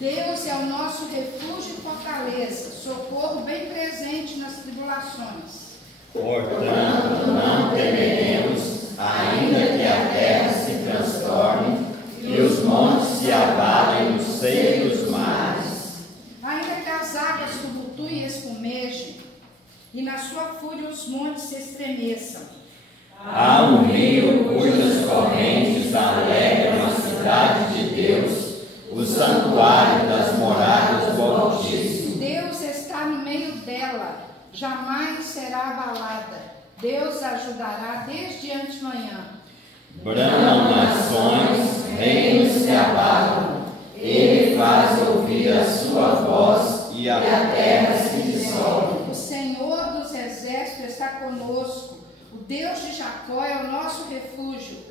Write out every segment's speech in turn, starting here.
Deus é o nosso refúgio e fortaleza, socorro bem presente nas tribulações. Portanto, não temeremos, ainda que a terra se transtorne e os montes se abalem no seio dos mares. Ainda que as águas tumultuem e espumejem, e na sua fúria os montes se estremeçam. Há um rio cujas correntes alegram a cidade de Deus, o santuário das moradas do Altíssimo. Deus está no meio dela, jamais será abalada. Deus ajudará desde antemanhã. Bramam nações, reinos se abalam. Ele faz ouvir a sua voz e a terra se dissolve. O Senhor dos exércitos está conosco. O Deus de Jacó é o nosso refúgio.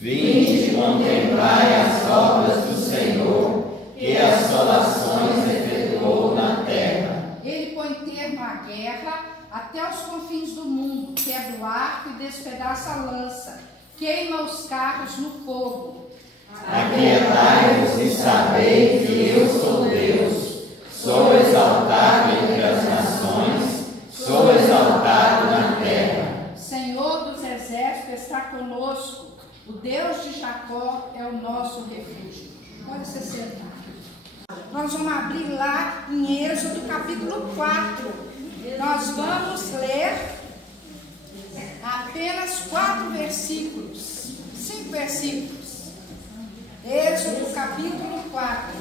Vinde contemplai as obras do Senhor, que assolações efetuou na terra. Ele põe termo à guerra até os confins do mundo, quebra o arco e despedaça a lança, queima os carros no fogo. Aquietai-vos e sabei que eu sou Deus. Sou exaltado entre as nações, sou exaltado na terra. O Senhor dos exércitos está conosco. O Deus de Jacó é o nosso refúgio. Pode se sentar. Nós vamos abrir lá em Êxodo capítulo 4. Nós vamos ler apenas 4 versículos. 5 versículos. Êxodo capítulo 4.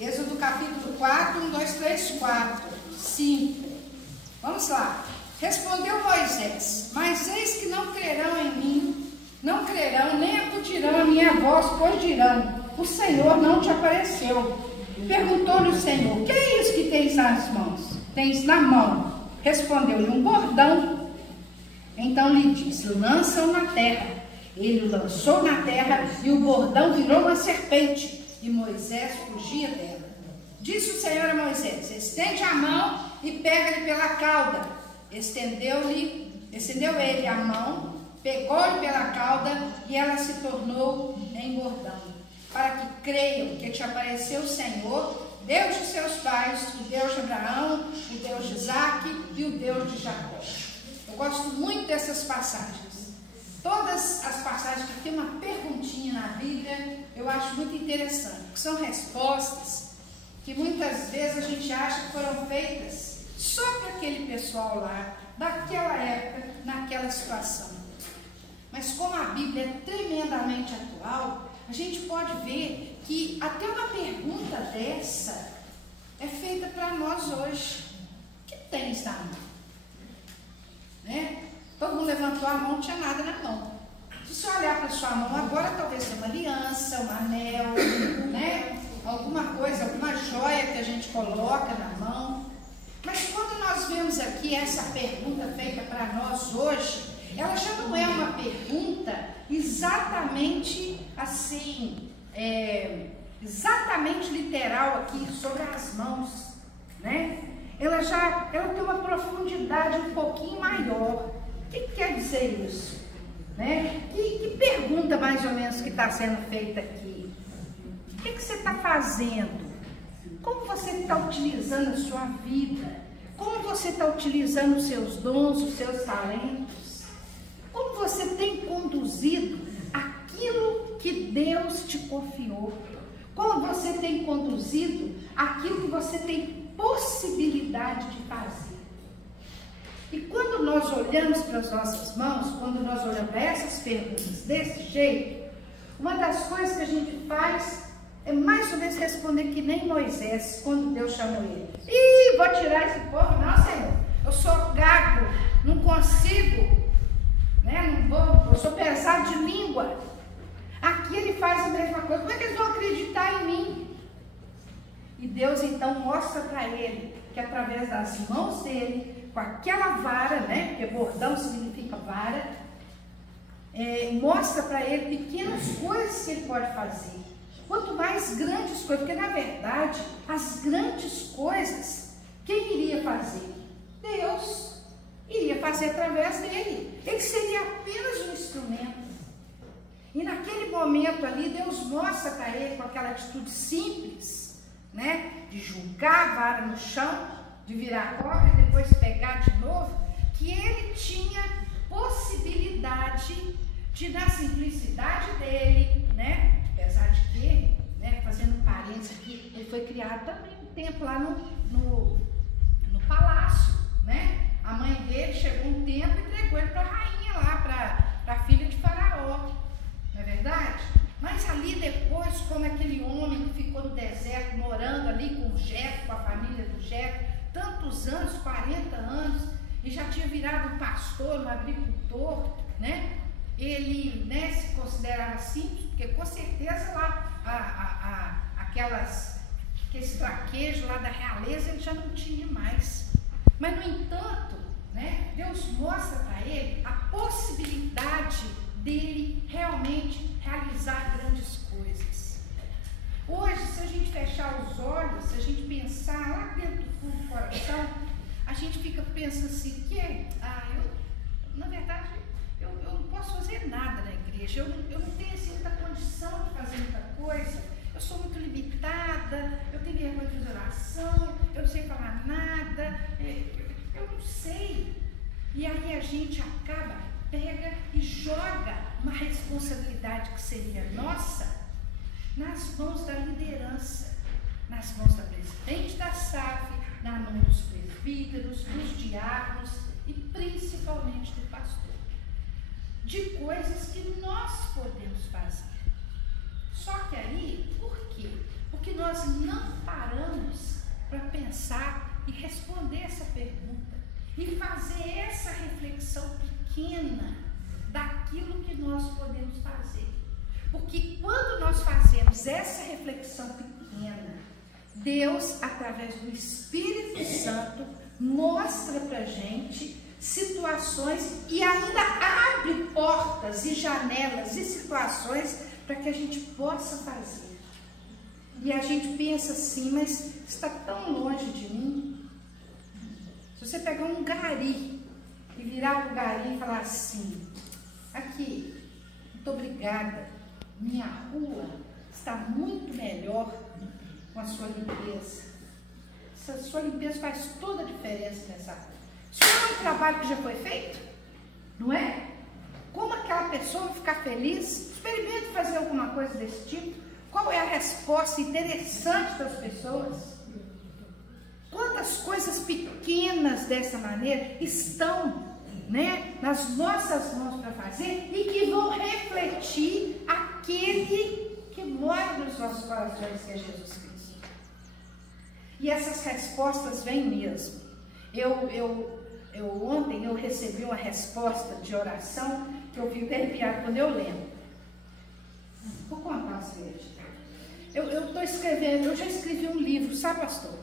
Êxodo capítulo 4, 1, 2, 3, 4, 5. Vamos lá. Respondeu Moisés: mas eis que não crerão em mim, não crerão, nem acudirão a minha voz, pois dirão: o Senhor não te apareceu. Perguntou-lhe o Senhor: que é isso que tens nas mãos? Tens na mão. Respondeu-lhe: um bordão. Então lhe disse: lança-o na terra. Ele o lançou na terra e o bordão virou uma serpente, e Moisés fugia dela. Disse o Senhor a Moisés: estende a mão e pega-lhe pela cauda. Estendeu ele a mão, pegou-lhe pela cauda, e ela se tornou em bordão, para que creiam que te apareceu o Senhor, Deus de seus pais, o Deus de Abraão, o Deus de Isaque e o Deus de Jacó. Eu gosto muito dessas passagens. Todas as passagens que tem uma perguntinha na Bíblia, eu acho muito interessante, porque são respostas que muitas vezes a gente acha que foram feitas só para aquele pessoal lá, daquela época, naquela situação. Mas como a Bíblia é tremendamente atual, a gente pode ver que até uma pergunta dessa é feita para nós hoje. O que tens na mão? Né? Todo mundo levantou a mão, não tinha nada na mão. Se você olhar para a sua mão agora, talvez seja uma aliança, um anel, né? Alguma coisa, alguma joia que a gente coloca na mão. Mas quando nós vemos aqui essa pergunta feita para nós hoje, ela já não é uma pergunta exatamente assim, exatamente literal aqui sobre as mãos, né? Ela tem uma profundidade um pouquinho maior. O que quer dizer isso? Né? Que pergunta mais ou menos que está sendo feita aqui? O que você está fazendo? Como você está utilizando a sua vida? Como você está utilizando os seus dons, os seus talentos? Como você tem conduzido aquilo que Deus te confiou? Como você tem conduzido aquilo que você tem possibilidade de fazer? E quando nós olhamos para as nossas mãos, quando nós olhamos para essas perguntas desse jeito, uma das coisas que a gente faz é mais ou menos responder que nem Moisés, quando Deus chamou ele. Ih, vou tirar esse povo? Não, Senhor. Eu sou gago, não consigo, né? Eu sou pesado de língua. Aqui ele faz a mesma coisa. Como é que eles vão acreditar em mim? E Deus então mostra para ele que através das mãos dele, com aquela vara, né? Porque bordão significa vara, mostra para ele pequenas coisas que ele pode fazer. Quanto mais grandes coisas, porque na verdade, as grandes coisas, quem iria fazer? Deus iria fazer através dele. Ele seria apenas um instrumento. E naquele momento ali, Deus mostra para ele, com aquela atitude simples, né? De jogar a vara no chão, de virar a cobra e depois pegar de novo, que ele tinha possibilidade de, na simplicidade dele, né? Apesar de que, né, fazendo um parênteses aqui, ele foi criado também um tempo lá no palácio, né? A mãe dele chegou um tempo e entregou ele para a rainha lá, para a filha de Faraó, não é verdade? Mas ali depois, como aquele homem que ficou no deserto, morando ali com o Jetro, com a família do Jetro, tantos anos, 40 anos, e já tinha virado um pastor, um agricultor, né? Ele, né, se considerava simples, porque com certeza lá aqueles traquejos lá da realeza ele já não tinha mais. Mas, no entanto, né, Deus mostra para ele a possibilidade dele realmente realizar grandes coisas. Hoje, se a gente fechar os olhos, se a gente pensar lá dentro do coração, a gente fica pensando assim, na verdade, eu não posso fazer nada na igreja, eu não tenho assim, muita condição de fazer muita coisa, eu sou muito limitada, eu tenho vergonha de fazer oração, eu não sei falar nada, eu não sei. E aí a gente pega e joga uma responsabilidade que seria nossa nas mãos da liderança, nas mãos da presidente da SAF, na mão dos presbíteros, dos diáconos e principalmente do pastor. De coisas que nós podemos fazer. Só que aí, por quê? Porque nós não paramos para pensar e responder essa pergunta e fazer essa reflexão pequena daquilo que nós podemos fazer. Porque quando nós fazemos essa reflexão pequena, Deus, através do Espírito Santo, mostra para a gente situações e ainda abre portas e janelas e situações para que a gente possa fazer. E a gente pensa assim, mas está tão longe de mim. Se você pegar um gari e virar para o gari e falar assim, aqui, muito obrigada, minha rua está muito melhor com a sua limpeza. Essa sua limpeza faz toda a diferença nessa rua. Isso é um trabalho que já foi feito, não é? Como aquela pessoa vai ficar feliz? Experimente fazer alguma coisa desse tipo. Qual é a resposta interessante das pessoas? Quantas coisas pequenas dessa maneira estão, né, nas nossas mãos para fazer e que vão refletir aquele que mora nos nossos corações, que é Jesus Cristo. E essas respostas vêm mesmo. Ontem eu recebi uma resposta de oração que eu fico arrepiada quando eu lembro. Vou contar uma segredo. Eu estou escrevendo, eu já escrevi um livro, sabe, pastor?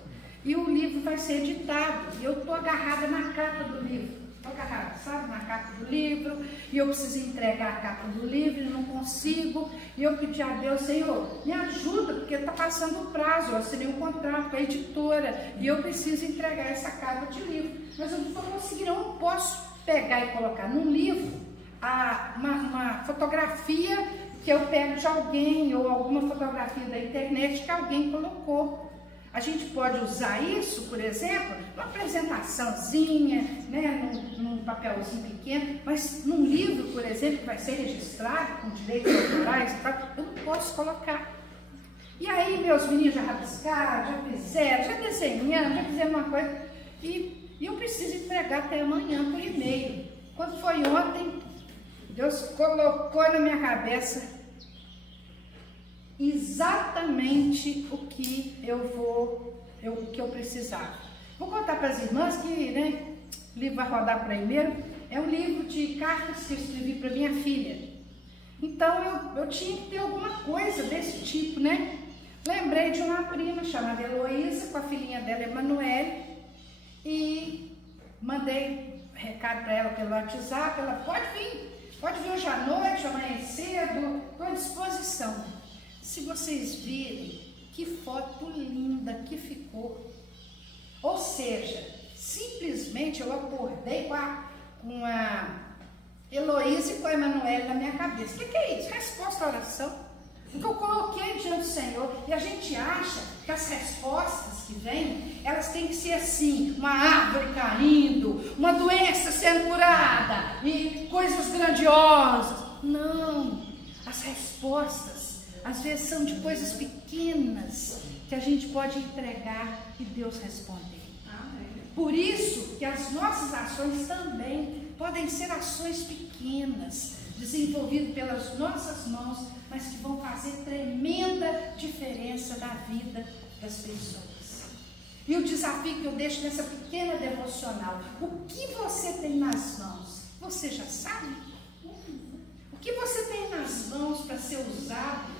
E o livro vai ser editado e eu estou agarrada na capa do livro. Estou agarrada, sabe, na capa do livro, e eu preciso entregar a capa do livro e não consigo. E eu pedi a Deus, Senhor, me ajuda, porque está passando o prazo, eu assinei um contrato com a editora e eu preciso entregar essa capa de livro. Mas eu não estou conseguindo, eu não posso pegar e colocar num livro uma fotografia que eu pego de alguém ou alguma fotografia da internet que alguém colocou. A gente pode usar isso, por exemplo, numa apresentaçãozinha, né, num papelzinho pequeno, mas num livro, por exemplo, que vai ser registrado com direitos autorais e tal, eu não posso colocar. E aí meus meninos já rabiscaram, já fizeram, já desenharam, já fizeram uma coisa, e eu preciso entregar até amanhã por e-mail. Quando foi ontem, Deus colocou na minha cabeça exatamente o que eu precisava. Vou contar para as irmãs que, né, o livro vai rodar por aí mesmo. É um livro de cartas que eu escrevi para minha filha. Então eu tinha que ter alguma coisa desse tipo, né? Lembrei de uma prima chamada Heloísa, com a filhinha dela, Emanuele, e mandei recado para ela pelo WhatsApp. Ela pode vir hoje à noite, amanhã cedo, estou à disposição. Se vocês virem que foto linda que ficou. Ou seja, simplesmente eu acordei com a Heloísa e com a Emanuele na minha cabeça. O que é isso? Resposta à oração. O que eu coloquei diante do Senhor, e a gente acha que as respostas que vêm, elas têm que ser assim, uma árvore caindo, uma doença sendo curada, e coisas grandiosas. Não, as respostas, às vezes são de coisas pequenas, que a gente pode entregar e Deus responder. Por isso que as nossas ações também podem ser ações pequenas, desenvolvidas pelas nossas mãos, mas que vão fazer tremenda diferença na vida das pessoas. E o desafio que eu deixo nessa pequena devocional: o que você tem nas mãos? Você já sabe? O que você tem nas mãos para ser usado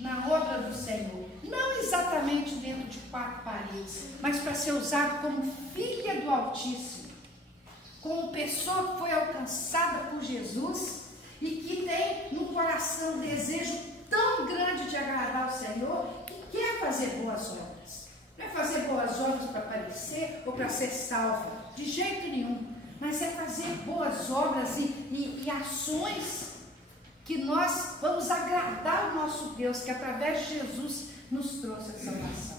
na obra do Senhor? Não exatamente dentro de 4 paredes, mas para ser usado como filha do Altíssimo, como pessoa que foi alcançada por Jesus e que tem no coração um desejo tão grande de agradar ao Senhor, que quer fazer boas obras. Não é fazer boas obras para aparecer ou para ser salvo, de jeito nenhum, mas é fazer boas obras e ações que nós vamos agradar o nosso Deus, que através de Jesus nos trouxe a salvação.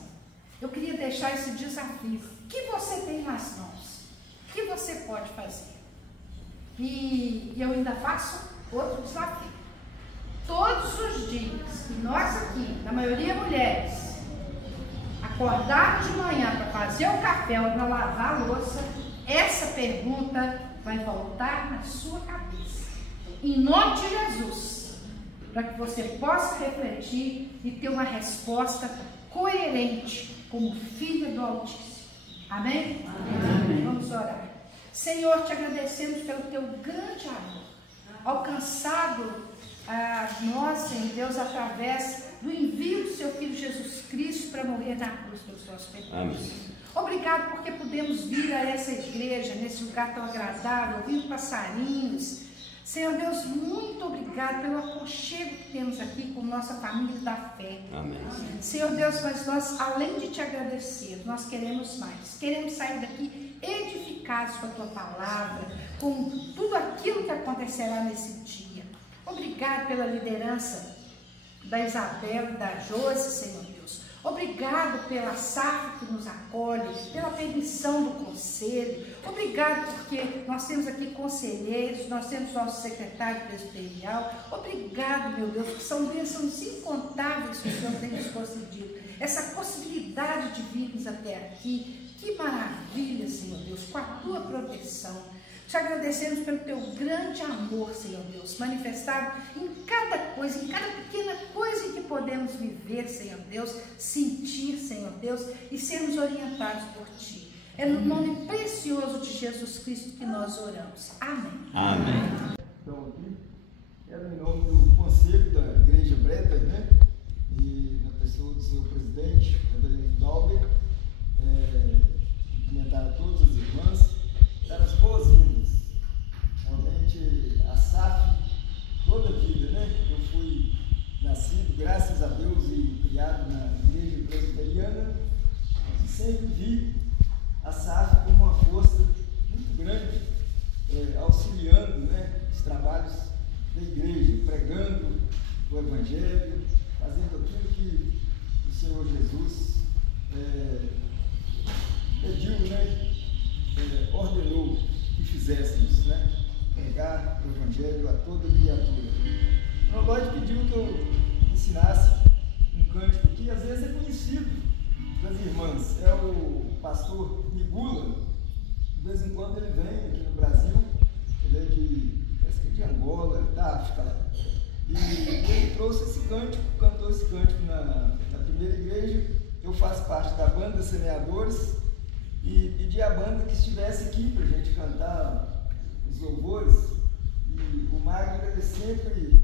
Eu queria deixar esse desafio. O que você tem nas mãos? O que você pode fazer? E eu ainda faço outro desafio. Todos os dias, e nós aqui, na maioria mulheres, acordarmos de manhã para fazer o café ou para lavar a louça, essa pergunta vai voltar na sua cabeça. Em nome de Jesus, para que você possa refletir e ter uma resposta coerente como filha do Altíssimo. Amém? Amém? Vamos orar. Senhor, te agradecemos pelo teu grande amor, alcançado a nós, Senhor Deus, através do envio do seu Filho Jesus Cristo para morrer na cruz pelos nossos pecados. Amém. Obrigado porque podemos vir a essa igreja, nesse lugar tão agradável, ouvindo passarinhos. Senhor Deus, muito obrigado pelo aconchego que temos aqui com nossa família da fé. Amém. Senhor Deus, mas nós, além de te agradecer, nós queremos mais. Queremos sair daqui edificados com a tua palavra, com tudo aquilo que acontecerá nesse dia. Obrigado pela liderança da Isabel e da Josi, Senhor Deus. Obrigado pela SAF que nos acolhe, pela permissão do conselho. Obrigado porque nós temos aqui conselheiros, nós temos nosso secretário presbiterial. Obrigado, meu Deus, que são bênçãos incontáveis que o Senhor tem nos concedido. Essa possibilidade de virmos até aqui, que maravilha, Senhor Deus, com a tua proteção. Te agradecemos pelo teu grande amor, Senhor Deus, manifestado em cada coisa, em cada pequena coisa em que podemos viver, Senhor Deus, sentir, Senhor Deus, e sermos orientados por Ti. É no nome precioso de Jesus Cristo que nós oramos. Amém. Amém. Então, aqui, era em nome do Conselho da Igreja Bretas, né? E na pessoa do seu presidente, Reverendo Dalber, cumprimentar a todas as irmãs, dar as boas-vindas. Realmente, a SAF, toda a vida, né? Eu fui nascido, graças a Deus, e criado na igreja presbiteriana, e sempre vi a SAF como uma força muito grande, auxiliando, né, os trabalhos da igreja, pregando o Evangelho, fazendo aquilo que o Senhor Jesus pediu, né? Ordenou que fizéssemos, né? Pregar o Evangelho a toda criatura. O Lloyd pediu que eu ensinasse um cântico que às vezes é conhecido das irmãs. É o pastor Nigula. De vez em quando ele vem aqui no Brasil. Ele é parece que de Angola, da África. E ele trouxe esse cântico, cantou esse cântico na primeira igreja. Eu faço parte da banda Semeadores. E pedi à banda que estivesse aqui para a gente cantar os louvores. E o Magno, ele sempre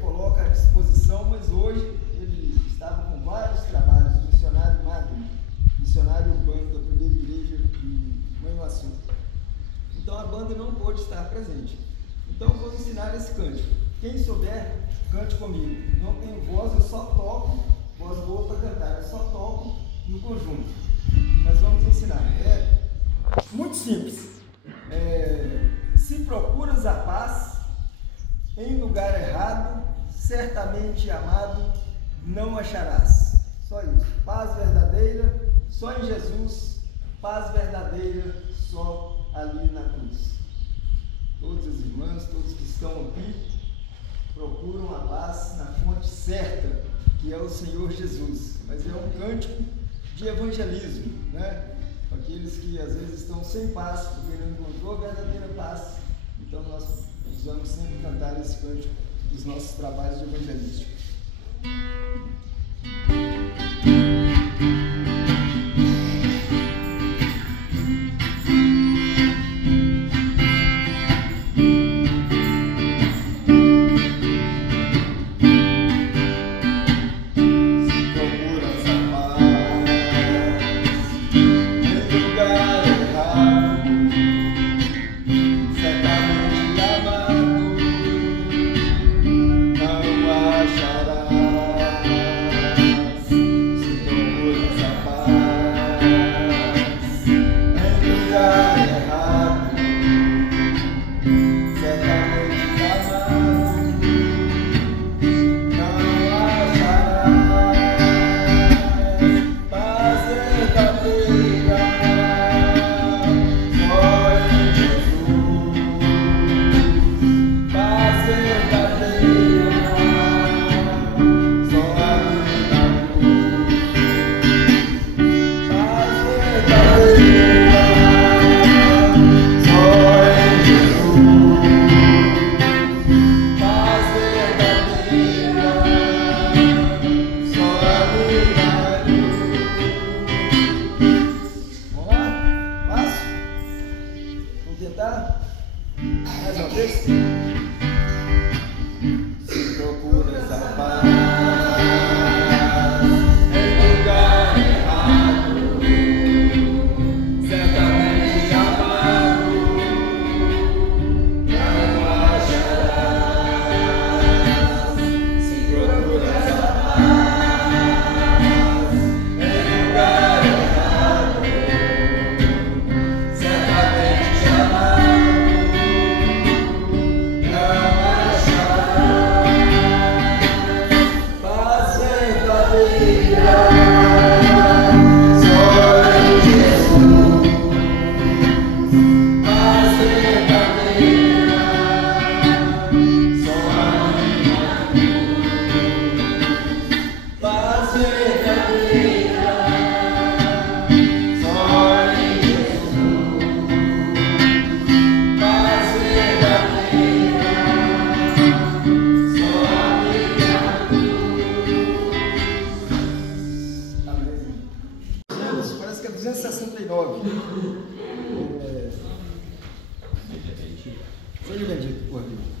coloca à disposição, mas hoje ele estava com vários trabalhos. O missionário Magno, missionário urbano da primeira igreja de Manhuaçu. Então a banda não pôde estar presente. Então vou ensinar esse cântico. Quem souber, cante comigo. Não tenho voz, eu só toco, voz boa para cantar, eu só toco no conjunto. Nós vamos ensinar. É muito simples. Se procuras a paz em lugar errado, certamente amado, não acharás. Só isso. Paz verdadeira, só em Jesus. Paz verdadeira, só ali na cruz. Todas as irmãs, todos que estão aqui, procuram a paz na fonte certa, que é o Senhor Jesus. Mas é um cântico de evangelismo, né? Aqueles que às vezes estão sem paz, porque não encontrou a verdadeira paz. Então nós usamos sempre cantar esse cântico dos nossos trabalhos de evangelística. Seja bendito por Deus.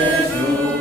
Jesus.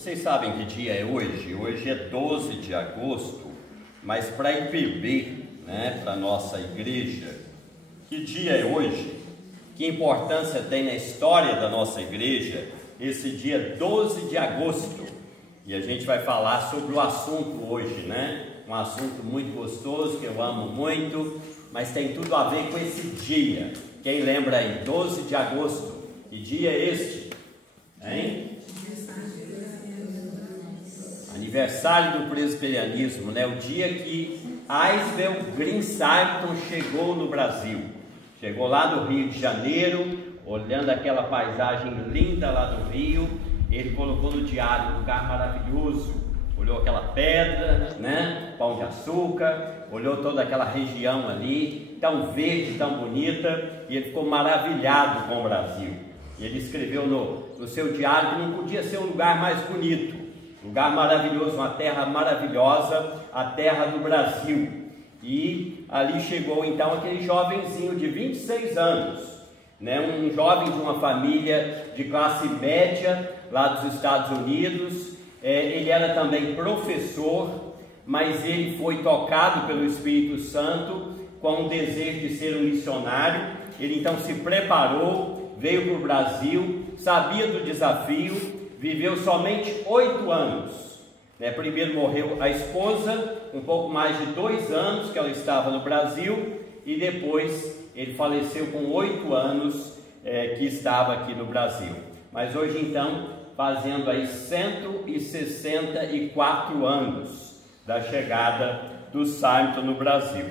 Vocês sabem que dia é hoje? Hoje é 12 de agosto, mas para IPB, né, para a nossa igreja, que dia é hoje? Que importância tem na história da nossa igreja esse dia 12 de agosto? E a gente vai falar sobre o assunto hoje, né? Um assunto muito gostoso, que eu amo muito, mas tem tudo a ver com esse dia. Quem lembra aí? 12 de agosto. Que dia é este? Hein? Aniversário do presbiterianismo, né? O dia que Aisbel Green-Sarton chegou no Brasil. Chegou lá do Rio de Janeiro, olhando aquela paisagem linda lá do Rio. Ele colocou no diário um lugar maravilhoso. Olhou aquela pedra, né? Pão de açúcar, olhou toda aquela região ali, tão verde, tão bonita, e ele ficou maravilhado com o Brasil. E ele escreveu no seu diário que não podia ser um lugar mais bonito, um lugar maravilhoso, uma terra maravilhosa, a terra do Brasil. E ali chegou então aquele jovenzinho de 26 anos, né? Um jovem de uma família de classe média lá dos Estados Unidos. Ele era também professor, mas ele foi tocado pelo Espírito Santo com o desejo de ser um missionário. Ele então se preparou, veio para o Brasil, sabia do desafio, viveu somente 8 anos. Primeiro morreu a esposa, um pouco mais de 2 anos que ela estava no Brasil, e depois ele faleceu com 8 anos que estava aqui no Brasil. Mas hoje então, fazendo aí 164 anos da chegada do Sarton no Brasil.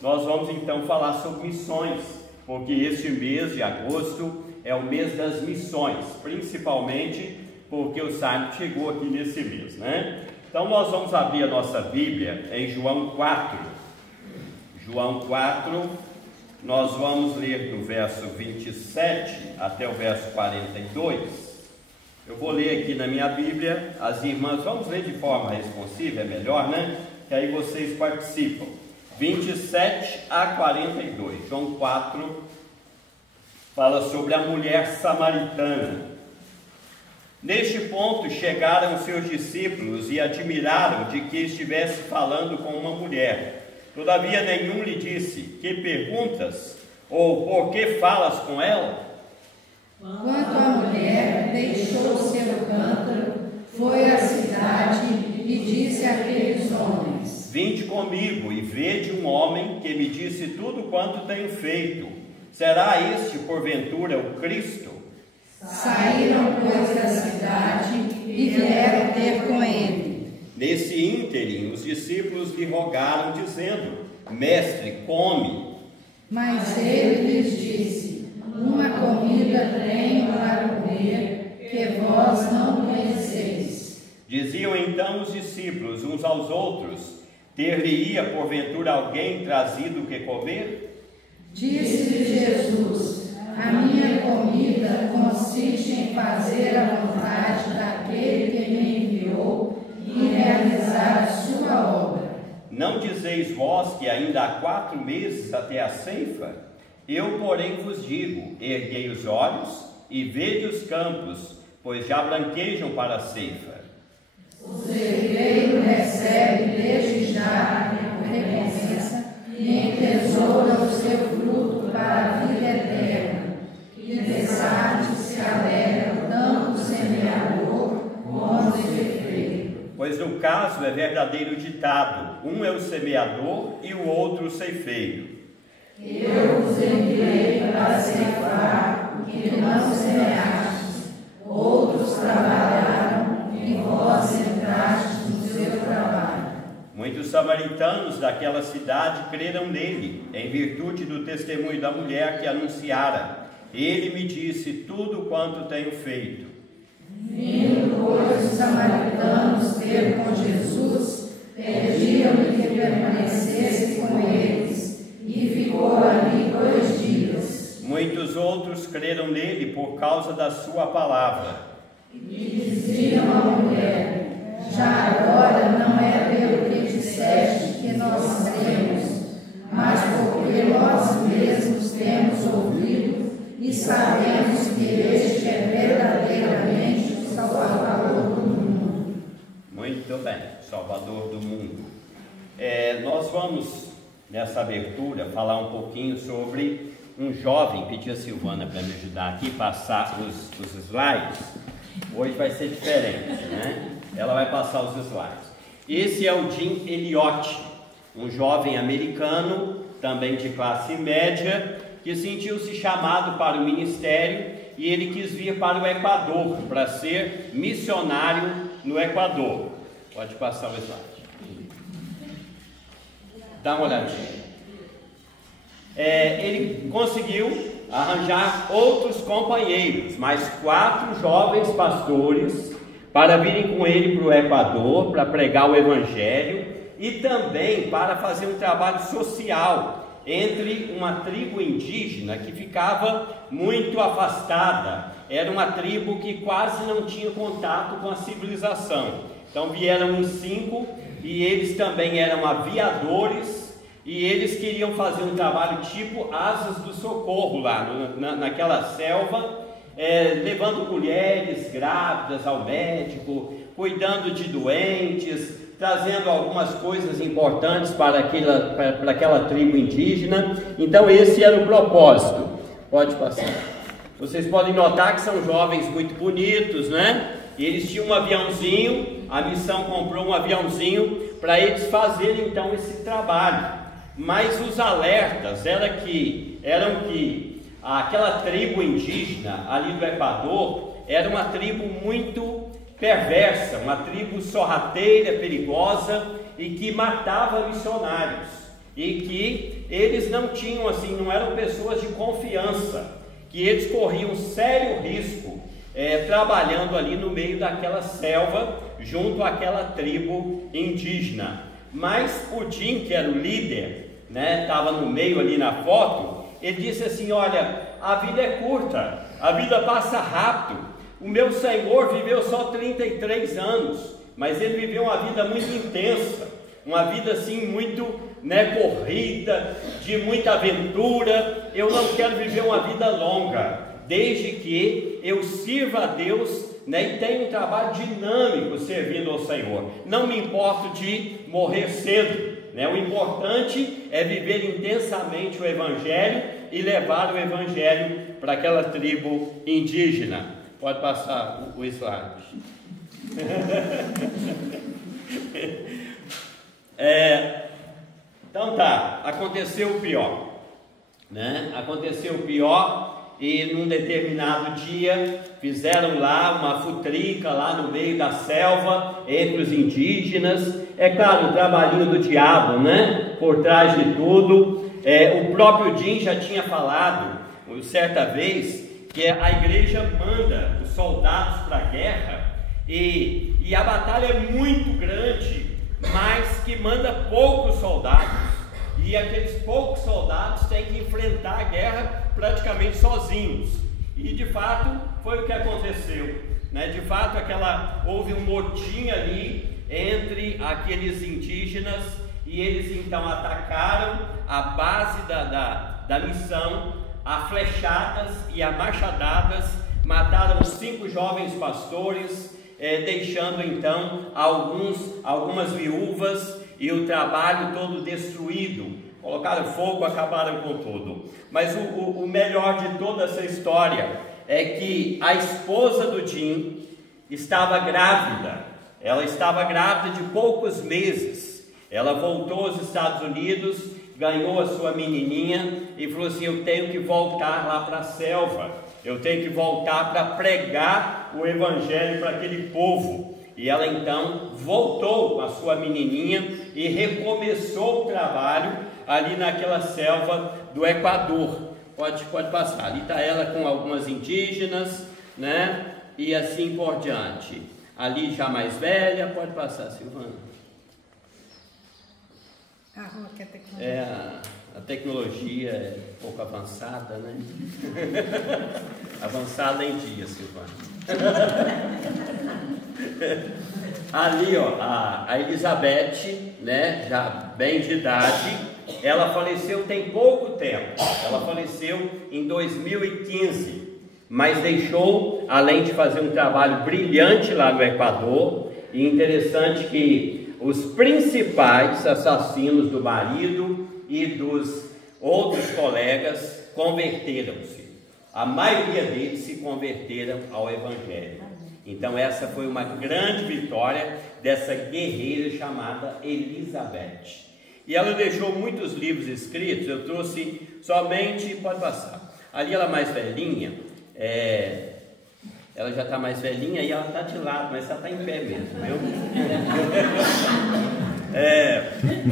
Nós vamos então falar sobre missões, porque este mês de agosto é o mês das missões, principalmente porque o Sarton chegou aqui nesse mês, né? Então nós vamos abrir a nossa Bíblia em João 4. João 4, nós vamos ler do verso 27 até o verso 42. Eu vou ler aqui na minha Bíblia, as irmãs, vamos ler de forma responsiva, é melhor, né? Que aí vocês participam. 27 a 42, João 4, fala sobre a mulher samaritana. Neste ponto chegaram seus discípulos e admiraram de que estivesse falando com uma mulher. Todavia nenhum lhe disse: que perguntas? Ou por que falas com ela? Quando a mulher deixou o seu cântaro, foi à cidade e disse àqueles homens: vinde comigo e vede um homem que me disse tudo quanto tenho feito. Será este porventura o Cristo? Saíram, pois, da cidade e vieram ter com ele. Nesse ínterim, os discípulos lhe rogaram, dizendo: mestre, come. Mas ele lhes disse: uma comida tenho para comer, que vós não conheceis. Diziam então os discípulos uns aos outros: ter-lhe-ia porventura alguém trazido o que comer? Disse-lhe Jesus: a minha comida consiste em fazer a vontade daquele que me enviou e realizar a sua obra. Não dizeis vós que ainda há 4 meses até a ceifa? Eu, porém, vos digo: erguei os olhos e vede os campos, pois já branquejam para a ceifa. O ceifeiro recebe desde já a recompensa e entesoura o seu fruto para a vida eterna. E dessarte se alegra tanto o semeador como o ceifeiro. Pois no caso é verdadeiro ditado: um é o semeador e o outro o ceifeiro. Eu vos enviei para ceifar o que não semeastes. Outros trabalharam e vós entrastes no seu trabalho. Muitos samaritanos daquela cidade creram nele, em virtude do testemunho da mulher que anunciara: ele me disse tudo quanto tenho feito. Vindo, pois, os samaritanos ter com Jesus, pediam-lhe que permanecesse com eles, e ficou ali 2 dias. Muitos outros creram nele por causa da sua palavra. E diziam à mulher: já agora não é pelo que disseste que nós cremos, mas porque nós mesmos temos ouvido e sabemos que este é verdadeiramente o Salvador do mundo. Salvador do mundo. Nós vamos, nessa abertura, falar um pouquinho sobre um jovem. Pedi a Silvana para me ajudar aqui, passar os slides. Hoje vai ser diferente, né? Ela vai passar os slides. Esse é o Jim Elliot, um jovem americano, também de classe média, que sentiu-se chamado para o ministério e ele quis vir para o Equador, para ser missionário no Equador. Pode passar o slide. Dá uma olhadinha. Ele conseguiu arranjar outros companheiros, mais 4 jovens pastores, para virem com ele para o Equador, para pregar o Evangelho e também para fazer um trabalho social entre uma tribo indígena que ficava muito afastada. Era uma tribo que quase não tinha contato com a civilização. Então vieram em 5 e eles também eram aviadores e eles queriam fazer um trabalho tipo Asas do Socorro lá naquela selva, levando mulheres grávidas ao médico, cuidando de doentes, trazendo algumas coisas importantes para aquela tribo indígena. Então esse era o propósito. Pode passar. Vocês podem notar que são jovens muito bonitos, né? E eles tinham um aviãozinho, a missão comprou um aviãozinho para eles fazerem então esse trabalho. Mas os alertas eram que aquela tribo indígena ali do Equador era uma tribo muito perversa, uma tribo sorrateira, perigosa e que matava missionários, e que eles não tinham assim, não eram pessoas de confiança, que eles corriam sério risco trabalhando ali no meio daquela selva junto àquela tribo indígena. Mas o Jim, que era o líder, né, estava no meio ali na foto, ele disse assim: olha, a vida é curta, a vida passa rápido. O meu Senhor viveu só 33 anos, mas ele viveu uma vida muito intensa, uma vida assim muito, corrida, de muita aventura. Eu não quero viver uma vida longa, desde que eu sirva a Deus, e tenha um trabalho dinâmico servindo ao Senhor. Não me importo de morrer cedo, o importante é viver intensamente o Evangelho e levar o Evangelho para aquela tribo indígena. Pode passar o slide. Então tá, aconteceu o pior, Aconteceu o pior. E num determinado dia fizeram lá uma futrica lá no meio da selva entre os indígenas. É claro, o trabalhinho do diabo, por trás de tudo. O próprio Jim já tinha falado certa vez que a igreja manda os soldados para a guerra e a batalha é muito grande, mas que manda poucos soldados. E aqueles poucos soldados têm que enfrentar a guerra praticamente sozinhos. E de fato foi o que aconteceu, De fato houve um motim ali entre aqueles indígenas e eles então atacaram a base da missão a flechadas e a machadadas, mataram 5 jovens pastores, deixando então algumas viúvas e o trabalho todo destruído. Colocaram fogo, acabaram com tudo. Mas o melhor de toda essa história é que a esposa do Jim estava grávida. Ela estava grávida de poucos meses. Ela voltou aos Estados Unidos, ganhou a sua menininha e falou assim: eu tenho que voltar lá para a selva, eu tenho que voltar para pregar o Evangelho para aquele povo. E ela então voltou com a sua menininha e recomeçou o trabalho ali naquela selva do Equador. Pode passar. Ali está ela com algumas indígenas, e assim por diante. Ali já mais velha. Pode passar, Silvana. A tecnologia é um pouco avançada, Avançada em dia, Silvana. Ali, a Elizabeth, já bem de idade, ela faleceu tem pouco tempo. Ela faleceu em 2015, mas deixou, além de fazer um trabalho brilhante lá no Equador, e interessante que os principais assassinos do marido e dos outros colegas converteram-se. A maioria deles se converteram ao Evangelho. Então essa foi uma grande vitória dessa guerreira chamada Elizabeth. E ela deixou muitos livros escritos. Eu trouxe somente, pode passar. Ali ela mais velhinha, ela já está mais velhinha e ela está de lado, mas ela está em pé mesmo, viu?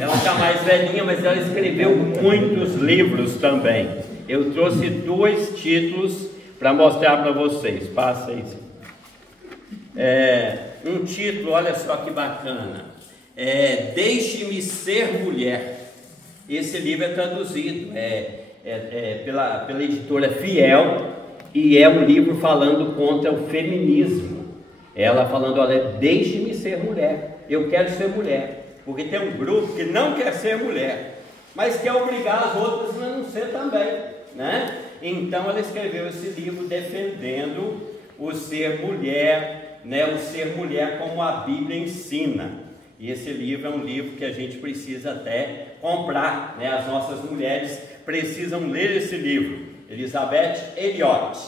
Ela está mais velhinha, mas ela escreveu muitos livros também. Eu trouxe 2 títulos para mostrar para vocês. Passa aí. Um título, olha só que bacana. Deixe-me ser mulher. Esse livro é traduzido pela editora Fiel, e é um livro falando contra o feminismo. Ela falando, olha, deixe-me ser mulher, eu quero ser mulher, porque tem um grupo que não quer ser mulher, mas quer obrigar as outras a não ser também, né? Então ela escreveu esse livro defendendo o ser mulher, né? O ser mulher como a Bíblia ensina. E esse livro é um livro que a gente precisa até comprar, né? As nossas mulheres precisam ler esse livro. Elizabeth Elliot.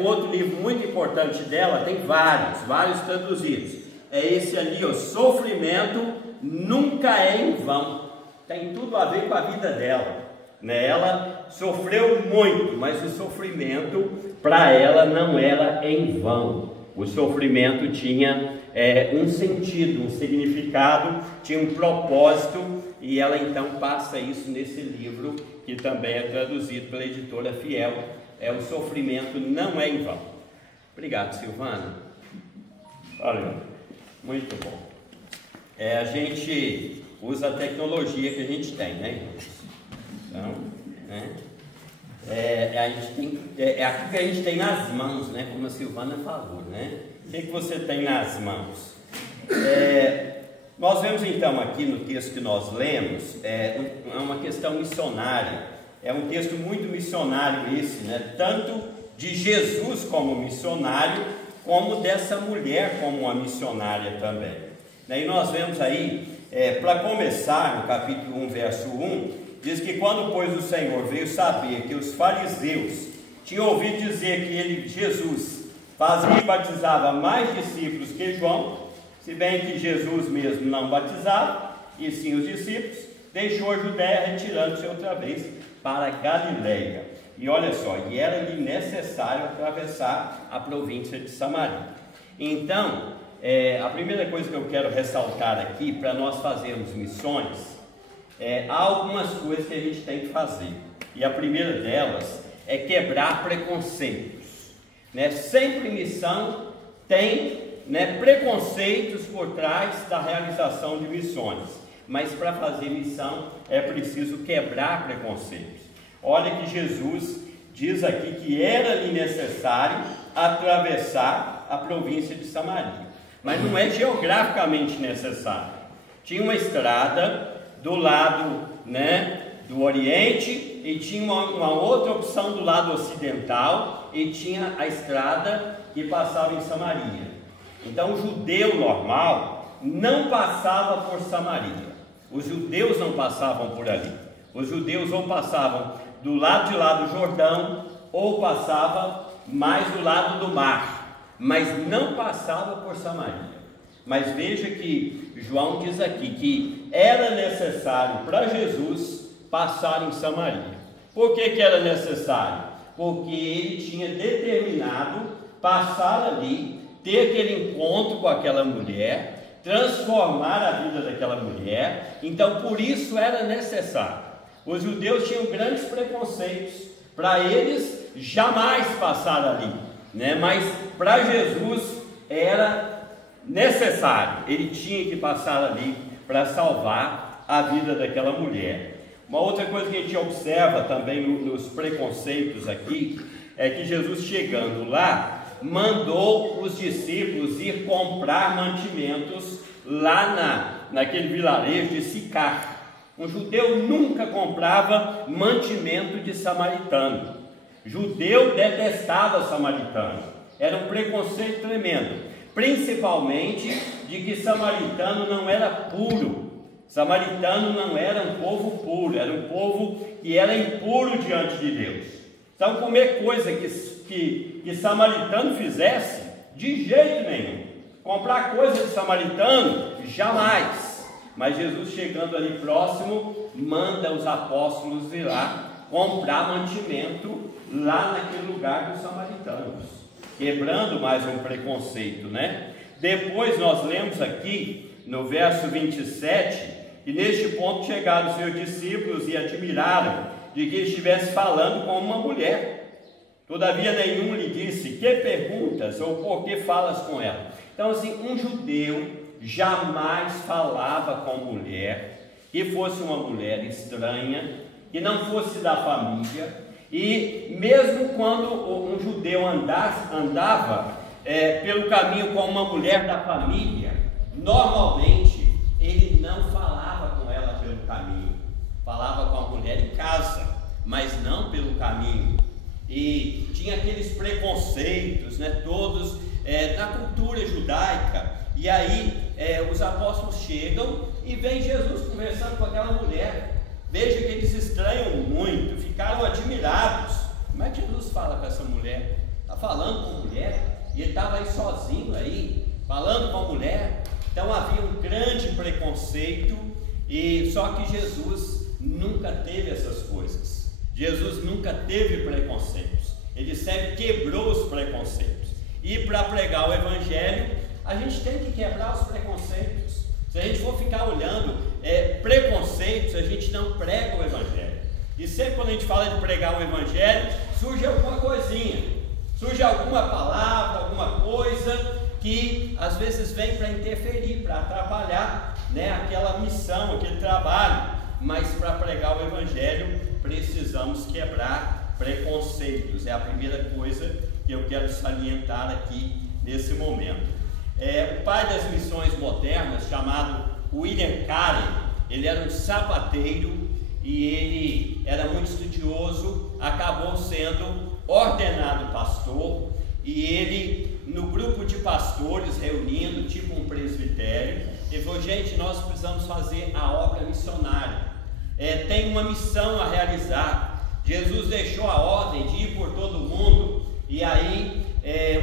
Um outro livro muito importante dela, tem vários traduzidos. É esse ali, o Sofrimento Nunca é em Vão. Tem tudo a ver com a vida dela, né? Ela sofreu muito, mas o sofrimento para ela não era em vão. O sofrimento tinha um sentido, um significado, tinha um propósito, e ela então passa isso nesse livro, que também é traduzido pela editora Fiel. O Sofrimento Não é em Vão. Obrigado, Silvana. Valeu. Muito bom. A gente usa a tecnologia que a gente tem, né? Então, né? A gente tem, aqui que a gente tem nas mãos, né? Como a Silvana falou, né? O que você tem nas mãos? Nós vemos então aqui no texto que nós lemos, uma questão missionária. É um texto muito missionário esse, né? Tanto de Jesus como missionário, como dessa mulher como uma missionária também. E nós vemos aí, para começar, no capítulo 1, verso 1, diz que quando, pois, o Senhor veio saber que os fariseus tinham ouvido dizer que ele, Jesus, fazia e batizava mais discípulos que João, se bem que Jesus mesmo não batizava, e sim os discípulos, deixou a Judéia, retirando-se outra vez para Galileia. E olha só, e era-lhe necessário atravessar a província de Samaria. Então, a primeira coisa que eu quero ressaltar aqui, para nós fazermos missões, há algumas coisas que a gente tem que fazer. E a primeira delas é quebrar preconceitos, né? Sempre missão tem, né, preconceitos por trás da realização de missões, mas para fazer missão é preciso quebrar preconceitos. Olha que Jesus diz aqui que era-lhe necessário atravessar a província de Samaria, mas não é geograficamente necessário. Tinha uma estrada do lado, né, do Oriente, e tinha uma outra opção do lado ocidental, e tinha a estrada que passava em Samaria. Então o judeu normal não passava por Samaria. Os judeus não passavam por ali. Os judeus ou passavam do lado de lá do Jordão, ou passava mais do lado do mar, mas não passava por Samaria. Mas veja que João diz aqui que era necessário para Jesus passar em Samaria. Por que era necessário? Porque ele tinha determinado passar ali, ter aquele encontro com aquela mulher, transformar a vida daquela mulher. Então por isso era necessário. Os judeus tinham grandes preconceitos, para eles jamais passar ali, né? Mas para Jesus era necessário, ele tinha que passar ali para salvar a vida daquela mulher. Uma outra coisa que a gente observa também nos preconceitos aqui, é que Jesus, chegando lá, mandou os discípulos ir comprar mantimentos lá naquele vilarejo de Sicar. Um judeu nunca comprava mantimento de samaritano. Judeu detestava samaritano. Era um preconceito tremendo, principalmente de que samaritano não era puro. Samaritano não era um povo puro, era um povo que era impuro diante de Deus. Então, comer coisa que samaritano fizesse, de jeito nenhum. Comprar coisa de samaritano, jamais. Mas Jesus, chegando ali próximo, manda os apóstolos ir lá comprar mantimento lá naquele lugar dos samaritanos, quebrando mais um preconceito, né? Depois nós lemos aqui no verso 27, e neste ponto chegaram os seus discípulos e admiraram de que ele estivesse falando com uma mulher. Todavia nenhum lhe disse: que perguntas ou por que falas com ela? Então, assim, um judeu jamais falava com mulher que fosse uma mulher estranha, que não fosse da família. E mesmo quando um judeu andava pelo caminho com uma mulher da família, normalmente ele não falava com ela pelo caminho, falava com a mulher em casa, mas não pelo caminho. E tinha aqueles preconceitos, né, todos na cultura judaica. E aí os apóstolos chegam e vem Jesus conversando com aquela mulher. Veja que eles estranham muito, ficaram admirados. Como é que Jesus fala com essa mulher? Está falando com a mulher? E ele estava aí sozinho aí, falando com a mulher. Então havia um grande preconceito, e só que Jesus nunca teve essas coisas. Jesus nunca teve preconceitos. Ele sempre quebrou os preconceitos. E para pregar o Evangelho, a gente tem que quebrar os preconceitos. Se a gente for ficar olhando preconceitos, a gente não prega o Evangelho. E sempre quando a gente fala de pregar o Evangelho, surge alguma coisinha, surge alguma palavra, alguma coisa que às vezes vem para interferir, para atrapalhar, né, aquela missão, aquele trabalho. Mas para pregar o Evangelho precisamos quebrar preconceitos. É a primeira coisa que eu quero salientar aqui nesse momento. O pai das missões modernas, chamado William Carey, ele era um sapateiro e ele era muito estudioso, acabou sendo ordenado pastor, e ele, no grupo de pastores, reunindo tipo um presbitério, ele falou: gente, nós precisamos fazer a obra missionária, tem uma missão a realizar. Jesus deixou a ordem de ir por todo o mundo. E aí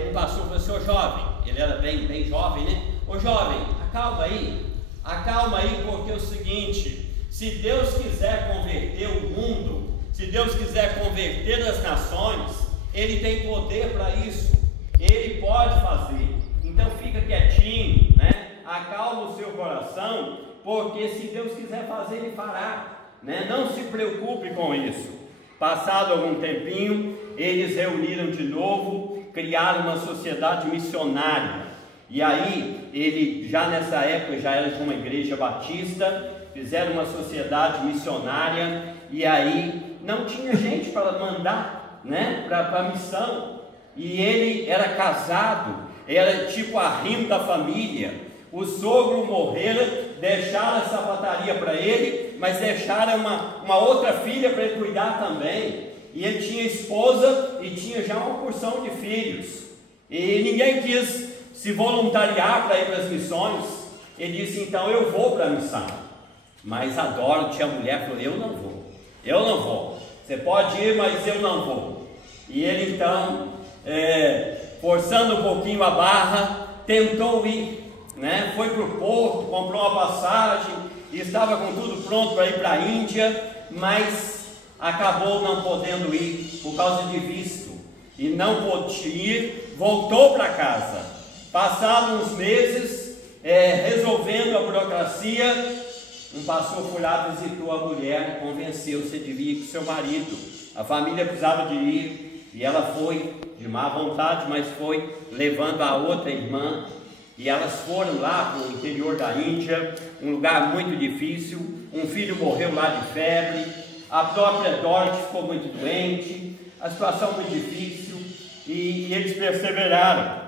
um pastor falou assim: ô jovem, ele era bem jovem, né? Ô jovem, acalma aí, porque é o seguinte: se Deus quiser converter o mundo, se Deus quiser converter as nações, Ele tem poder para isso, Ele pode fazer. Então fica quietinho, né? Acalma o seu coração, porque se Deus quiser fazer, Ele fará, né? Não se preocupe com isso. Passado algum tempinho, eles reuniram de novo, criaram uma sociedade missionária. E aí, ele já nessa época já era de uma igreja batista, fizeram uma sociedade missionária, e aí não tinha gente para mandar, né, para a missão. E ele era casado, era tipo arrimo da família. O sogro morrera, deixaram a sapataria para ele, mas deixaram uma outra filha para ele cuidar também. E ele tinha esposa e tinha já uma porção de filhos. E ninguém quis se voluntariar para ir para as missões. Ele disse: então eu vou para a missão. Mas a Dorothy, a mulher, falou: eu não vou. Você pode ir, mas eu não vou. E ele então, forçando um pouquinho a barra, tentou ir. Né? Foi para o porto, comprou uma passagem e estava com tudo pronto para ir para a Índia, mas acabou não podendo ir por causa de visto, e não pôde ir, voltou para casa. Passados uns meses, resolvendo a burocracia, um pastor foi lá, visitou a mulher, convenceu-se de vir com seu marido. A família precisava de ir, e ela foi de má vontade, mas foi levando a outra irmã. E elas foram lá para o interior da Índia, um lugar muito difícil. Um filho morreu lá de febre, a própria Dorothy ficou muito doente, a situação muito difícil, e eles perseveraram.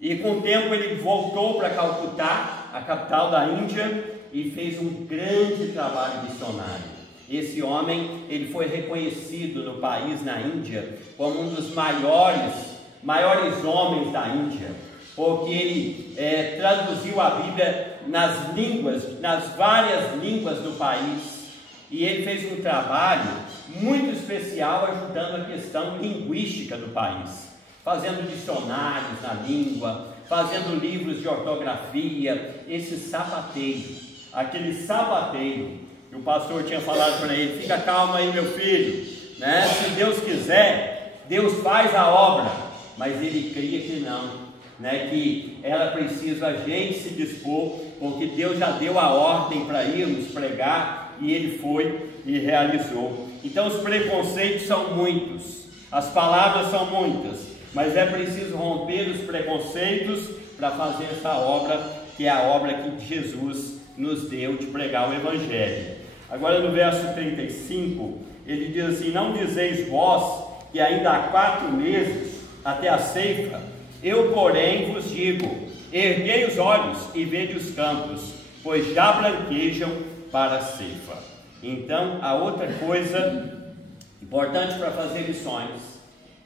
E com o tempo ele voltou para Calcutá, a capital da Índia, e fez um grande trabalho missionário. Esse homem, ele foi reconhecido no país, na Índia, como um dos maiores homens da Índia. porque ele traduziu a Bíblia nas várias línguas do país, e ele fez um trabalho muito especial ajudando a questão linguística do país, fazendo dicionários na língua, fazendo livros de ortografia. Esse sapateiro, aquele sapateiro que o pastor tinha falado para ele: fica calmo aí, meu filho, né? Se Deus quiser, Deus faz a obra, mas ele cria que não, né? Que era preciso a gente se dispor, porque Deus já deu a ordem para irmos pregar, e ele foi e realizou. Então os preconceitos são muitos, as palavras são muitas, mas é preciso romper os preconceitos para fazer essa obra, que é a obra que Jesus nos deu de pregar o Evangelho. Agora no verso 35, ele diz assim: não dizeis vós que ainda há 4 meses até a ceifa? Eu, porém, vos digo: erguei os olhos e vede os campos, pois já branquejam para a ceifa. Então, a outra coisa importante para fazer missões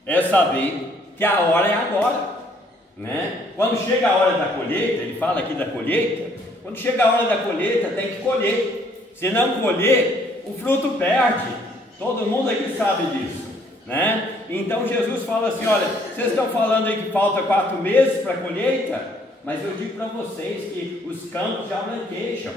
é saber que a hora é agora, né? Quando chega a hora da colheita, ele fala aqui da colheita, quando chega a hora da colheita tem que colher, se não colher, o fruto perde. Todo mundo aqui sabe disso, né? Então Jesus fala assim: olha, vocês estão falando aí que falta 4 meses para a colheita, mas eu digo para vocês que os campos já branquejam.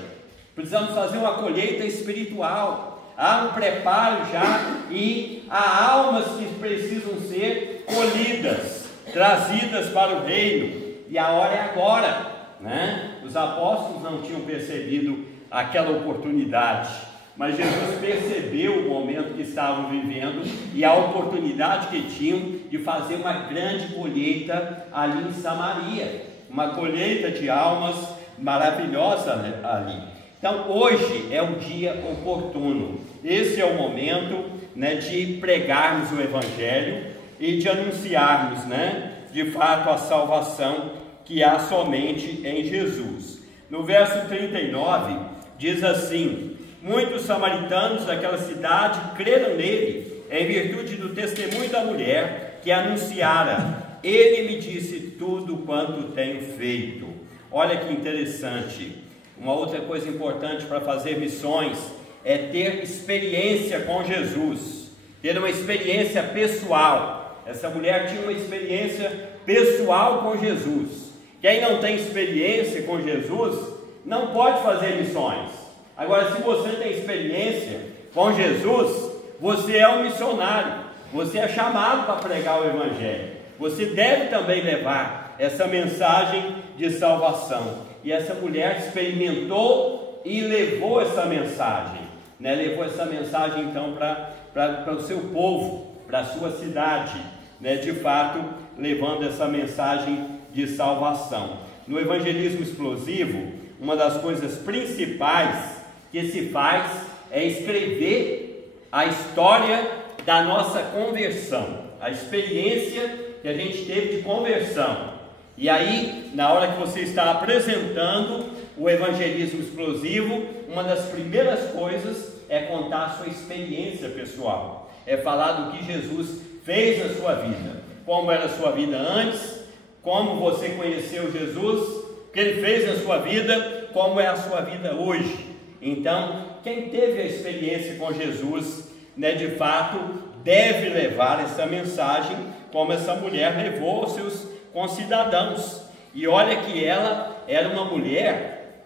Precisamos fazer uma colheita espiritual, há um preparo já, e há almas que precisam ser colhidas, trazidas para o reino, e a hora é agora, né? Os apóstolos não tinham percebido aquela oportunidade, mas Jesus percebeu o momento que estavam vivendo e a oportunidade que tinham de fazer uma grande colheita ali em Samaria, uma colheita de almas maravilhosa, né, ali. Então hoje é um dia oportuno, esse é o momento, né, de pregarmos o Evangelho e de anunciarmos, né, de fato a salvação que há somente em Jesus. No verso 39 diz assim: muitos samaritanos daquela cidade creram nele, em virtude do testemunho da mulher que anunciara: ele me disse tudo quanto tenho feito. Olha que interessante. Uma outra coisa importante para fazer missões é ter experiência com Jesus, ter uma experiência pessoal. Essa mulher tinha uma experiência pessoal com Jesus. Quem não tem experiência com Jesus não pode fazer missões. Agora, se você tem experiência com Jesus, você é um missionário, você é chamado para pregar o Evangelho, você deve também levar essa mensagem de salvação. E essa mulher experimentou e levou essa mensagem, né? Levou essa mensagem então para o seu povo, para a sua cidade, né? De fato, levando essa mensagem de salvação. No evangelismo explosivo, uma das coisas principais que se faz é escrever a história da nossa conversão, a experiência que a gente teve de conversão. E aí, na hora que você está apresentando o evangelismo explosivo, uma das primeiras coisas é contar a sua experiência pessoal, é falar do que Jesus fez na sua vida, como era a sua vida antes, como você conheceu Jesus, o que ele fez na sua vida, como é a sua vida hoje. Então, quem teve a experiência com Jesus, né, de fato, deve levar essa mensagem, como essa mulher levou aos seus concidadãos. E olha que ela era uma mulher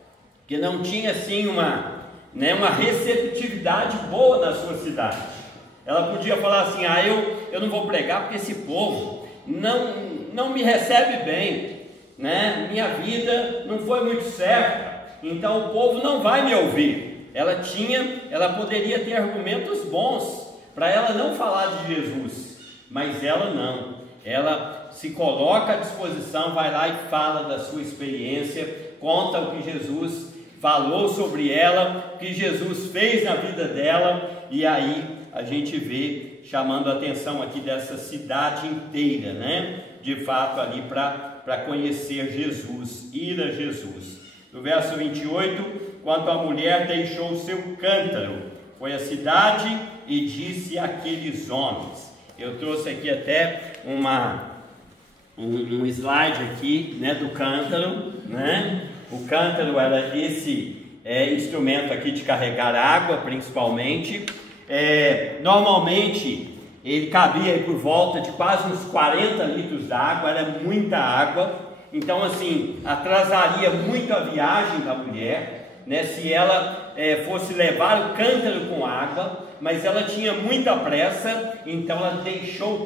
que não tinha assim uma receptividade boa na sua cidade. Ela podia falar assim: eu não vou pregar porque esse povo não me recebe bem, né? Minha vida não foi muito certa, então o povo não vai me ouvir. Ela poderia ter argumentos bons para ela não falar de Jesus, mas ela não. Ela se coloca à disposição, vai lá e fala da sua experiência, conta o que Jesus falou sobre ela, o que Jesus fez na vida dela, e aí a gente vê, chamando a atenção aqui dessa cidade inteira, né? De fato ali para conhecer Jesus, ir a Jesus. No verso 28, quando a mulher deixou o seu cântaro, foi à cidade e disse àqueles homens. Eu trouxe aqui até um slide aqui, né, do cântaro, né? O cântaro era esse instrumento aqui de carregar água, principalmente. Normalmente ele cabia aí por volta de quase uns 40 litros d'água, era muita água. Então, assim, atrasaria muito a viagem da mulher, né, se ela fosse levar o cântaro com água, mas ela tinha muita pressa, então ela deixou o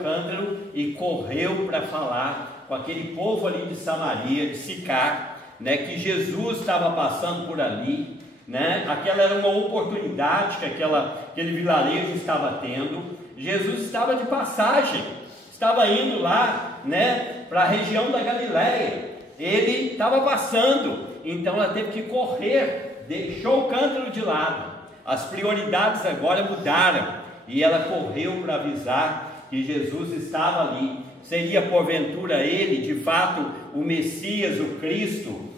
cântaro e correu para falar com aquele povo ali de Samaria, de Sicar, né, que Jesus estava passando por ali, né? Aquela era uma oportunidade que aquele vilarejo estava tendo. Jesus estava de passagem, estava indo lá, né, para a região da Galileia, ele estava passando, então ela teve que correr, deixou o cântaro de lado, as prioridades agora mudaram, e ela correu para avisar que Jesus estava ali. Seria porventura ele, de fato, o Messias, o Cristo,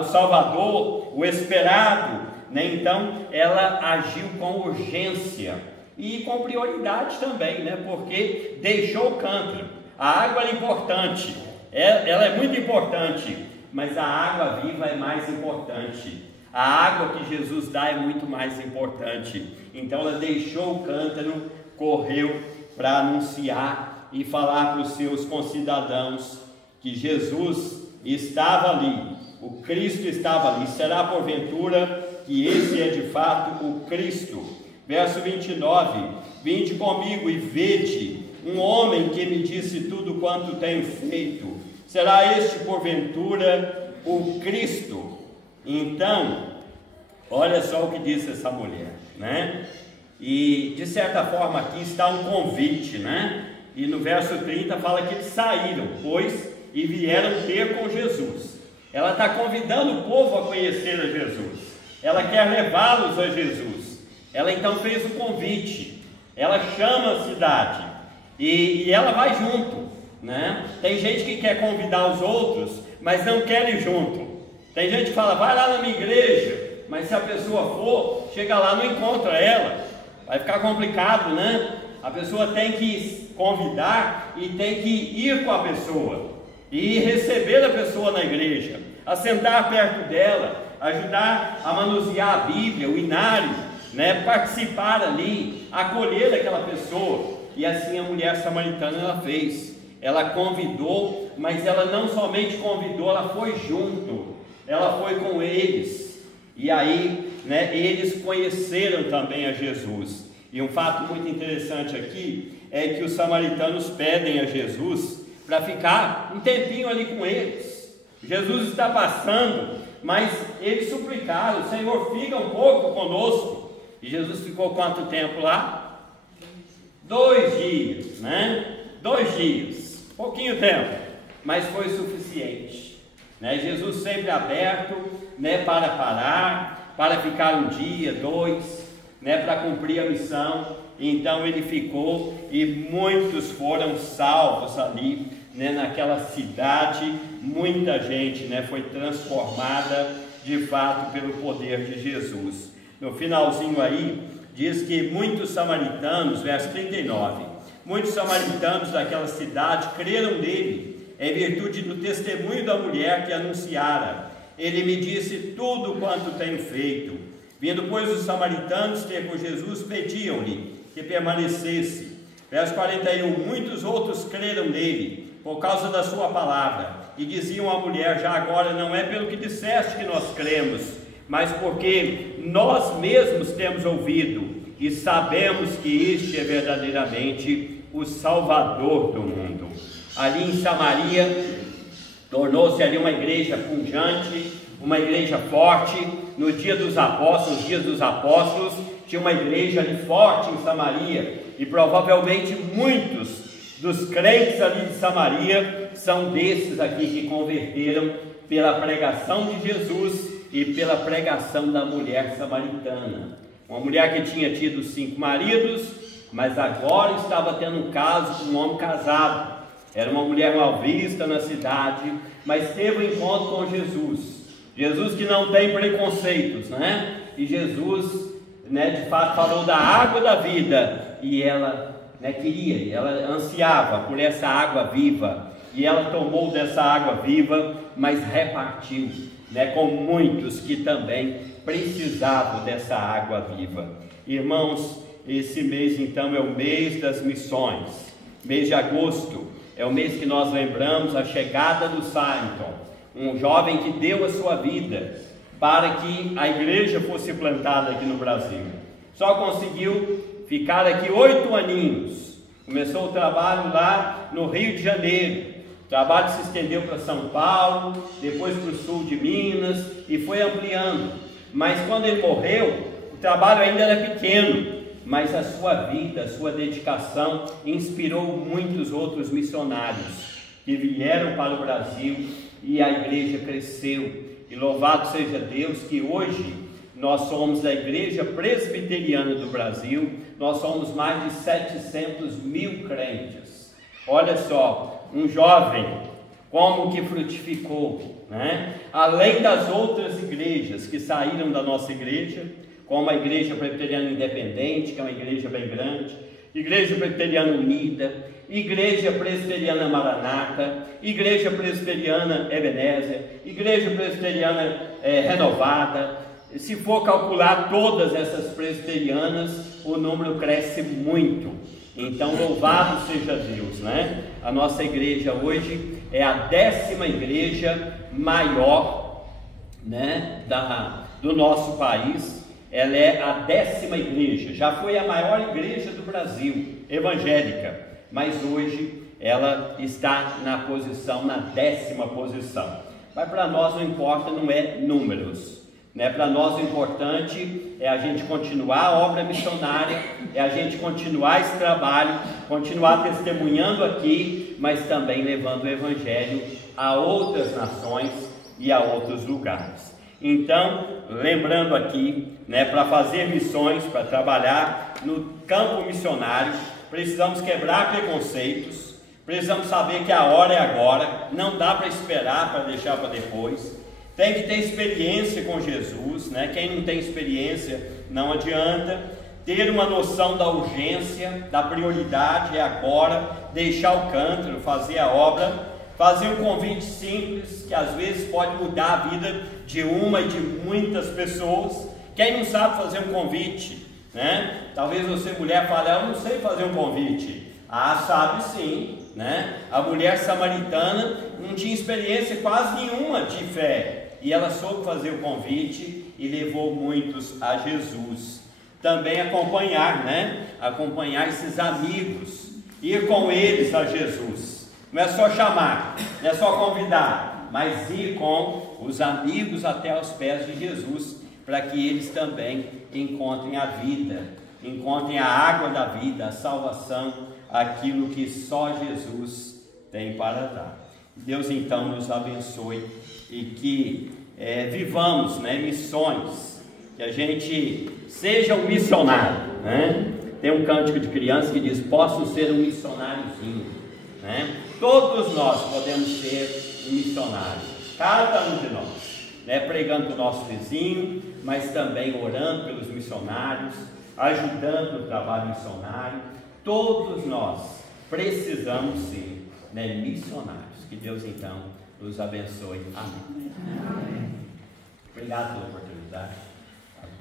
o Salvador, o esperado, né? Então ela agiu com urgência e com prioridade também, né? Porque deixou o cântaro. A água é importante, ela é muito importante, mas a água viva é mais importante. A água que Jesus dá é muito mais importante. Então ela deixou o cântaro, correu para anunciar e falar para os seus concidadãos que Jesus estava ali, o Cristo estava ali. Será porventura que esse é de fato o Cristo? Verso 29: vinde comigo e vede um homem que me disse tudo quanto tenho feito. Será este porventura o Cristo? Então, olha só o que disse essa mulher, né? E de certa forma aqui está um convite, né? E no verso 30 fala que eles saíram, pois, e vieram ter com Jesus. Ela está convidando o povo a conhecer a Jesus, ela quer levá-los a Jesus. Ela então fez o convite, ela chama a cidade e ela vai junto, né? Tem gente que quer convidar os outros, mas não quer ir junto. Tem gente que fala, vai lá na minha igreja, mas se a pessoa for, chega lá, não encontra ela, vai ficar complicado, né? A pessoa tem que convidar e tem que ir com a pessoa e receber a pessoa na igreja, assentar perto dela, ajudar a manusear a Bíblia, o inário, né? Participar ali, acolher aquela pessoa. E assim a mulher samaritana ela fez. Ela convidou, mas ela não somente convidou, ela foi junto, ela foi com eles. E aí, né, eles conheceram também a Jesus. E um fato muito interessante aqui é que os samaritanos pedem a Jesus para ficar um tempinho ali com eles. Jesus está passando, mas eles suplicaram, Senhor, fica um pouco conosco. E Jesus ficou quanto tempo lá? 2 dias, né? 2 dias, pouquinho tempo, mas foi suficiente, né? Jesus sempre aberto, né, para parar, para ficar 1 dia, 2, né, para cumprir a missão. Então ele ficou e muitos foram salvos ali, né, naquela cidade. Muita gente, né, foi transformada de fato pelo poder de Jesus. No finalzinho aí diz que muitos samaritanos, verso 39, muitos samaritanos daquela cidade creram nele em virtude do testemunho da mulher que anunciara. Ele me disse tudo quanto tenho feito. Vindo, pois, os samaritanos ter com Jesus, pediam-lhe que permanecesse. Verso 41, muitos outros creram nele, por causa da sua palavra, e diziam à mulher, já agora não é pelo que disseste que nós cremos, mas porque nós mesmos temos ouvido, e sabemos que este é verdadeiramente o Salvador do mundo. Ali em Samaria, tornou-se ali uma igreja pujante, uma igreja forte. No dia dos apóstolos, nos dias dos apóstolos, tinha uma igreja ali forte em Samaria, e provavelmente muitos dos crentes ali de Samaria são desses aqui que converteram pela pregação de Jesus e pela pregação da mulher samaritana. Uma mulher que tinha tido 5 maridos, mas agora estava tendo um caso com um homem casado. Era uma mulher mal vista na cidade, mas teve um encontro com Jesus. Jesus que não tem preconceitos, né? E Jesus, né, de fato falou da água da vida, e ela né, queria, ela ansiava por essa água viva, e ela tomou dessa água viva, mas repartiu, né, com muitos que também precisavam dessa água viva. Irmãos, esse mês então é o mês das missões. Mês de agosto é o mês que nós lembramos a chegada do Sainton, um jovem que deu a sua vida para que a igreja fosse plantada aqui no Brasil. Só conseguiu ficar aqui 8 aninhos. Começou o trabalho lá no Rio de Janeiro. O trabalho se estendeu para São Paulo, depois para o sul de Minas e foi ampliando. Mas quando ele morreu, o trabalho ainda era pequeno, mas a sua vida, a sua dedicação inspirou muitos outros missionários que vieram para o Brasil e a igreja cresceu. E louvado seja Deus que hoje nós somos a Igreja Presbiteriana do Brasil, nós somos mais de 700 mil crentes. Olha só, um jovem, como que frutificou, né? Além das outras igrejas que saíram da nossa igreja, como a Igreja Presbiteriana Independente, que é uma igreja bem grande, Igreja Presbiteriana Unida, Igreja Presbiteriana Maranata, Igreja Presbiteriana Ebenezer, Igreja Presbiteriana Renovada. Se for calcular todas essas presbiterianas, o número cresce muito. Então, louvado seja Deus, né? A nossa igreja hoje é a 10ª igreja maior, né, do nosso país. Ela é a 10ª igreja, já foi a maior igreja do Brasil, evangélica, mas hoje ela está na 10ª posição. Mas para nós não importa, não é números, né? Para nós o importante é a gente continuar a obra missionária, é a gente continuar esse trabalho, continuar testemunhando aqui, mas também levando o evangelho a outras nações e a outros lugares. Então, lembrando aqui, né, para fazer missões, para trabalhar no campo missionário, precisamos quebrar preconceitos, precisamos saber que a hora é agora, não dá para esperar, para deixar para depois, tem que ter experiência com Jesus, né? Quem não tem experiência não adianta, ter uma noção da urgência, da prioridade, é agora, deixar o cântaro, fazer a obra, fazer um convite simples, que às vezes pode mudar a vida de uma e de muitas pessoas. Quem não sabe fazer um convite, né? Talvez você, mulher, fale, eu não sei fazer um convite. Ah, sabe sim, né? A mulher samaritana não tinha experiência quase nenhuma de fé, e ela soube fazer o convite e levou muitos a Jesus. Também acompanhar, né? Acompanhar esses amigos, ir com eles a Jesus. Não é só chamar, não é só convidar, mas ir com os amigos até aos pés de Jesus, para que eles também encontrem a vida, encontrem a água da vida, a salvação, aquilo que só Jesus tem para dar. Deus então nos abençoe e que vivamos, né, missões, que a gente seja um missionário, né? Tem um cântico de criança que diz, posso ser um missionáriozinho, né? Todos nós podemos ser um missionário, cada um de nós, né? Pregando para o nosso vizinho, mas também orando pelos missionários, ajudando no trabalho missionário. Todos nós precisamos ser, né, missionários. Que Deus então nos abençoe. Amém. Amém. Obrigado pela oportunidade.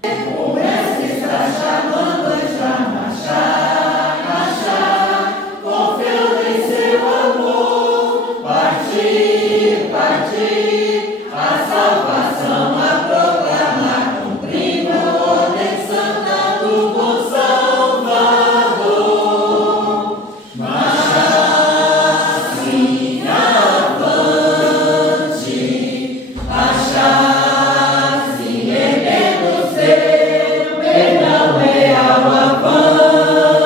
O mestre está chamando a marchar, marchar, confiando em seu amor, partir, partir, a salvação a proclamar, cumprindo a ordem santa do bom Salvador. Marchar, sim, avante, marchar, sim, erguendo seu perdão real avante.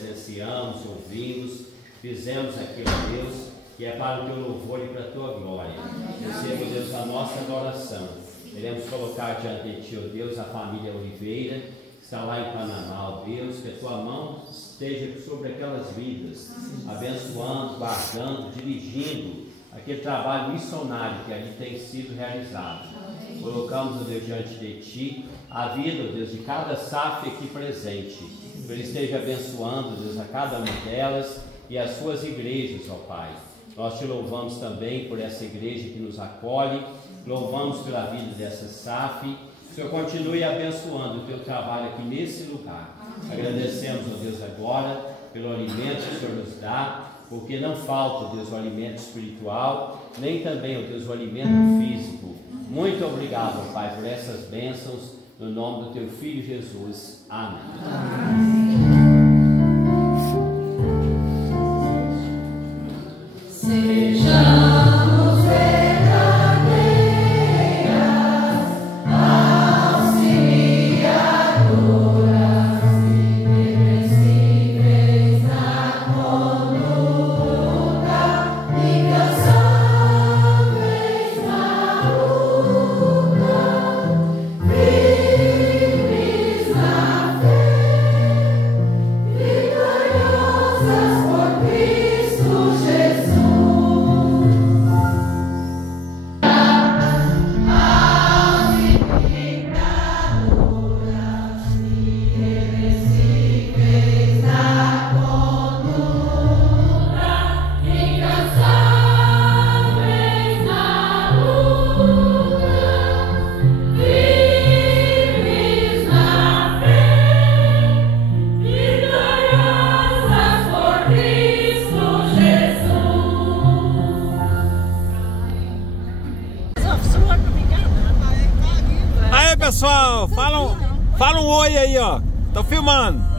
presenciamos, ouvimos, fizemos aquilo, Deus, que é para o teu louvor e para a tua glória. Receba, Deus, a nossa adoração. Queremos colocar diante de ti, ó Deus, a família Oliveira, que está lá em Panamá, ó Deus, que a tua mão esteja sobre aquelas vidas, abençoando, guardando, dirigindo aquele trabalho missionário que ali tem sido realizado. Colocamos, ó Deus, diante de ti a vida, ó Deus, de cada SAF aqui presente. Que ele esteja abençoando, Deus, a cada uma delas e as suas igrejas, ó Pai. Nós te louvamos também por essa igreja que nos acolhe, louvamos pela vida dessa SAF. Que o Senhor continue abençoando o teu trabalho aqui nesse lugar. Agradecemos, ó Deus, agora pelo alimento que o Senhor nos dá, porque não falta, ó Deus, o alimento espiritual, nem também, ó Deus, o alimento físico. Muito obrigado, ó Pai, por essas bênçãos, no nome do teu Filho Jesus. Amém. Sejamos verdadeiras, auxiliadoras, irrepreensíveis na conduta, incansáveis na luta, firmes na fé, vitoriosas por Cristo Jesus. Aí pessoal, fala um oi aí, ó. Tô filmando.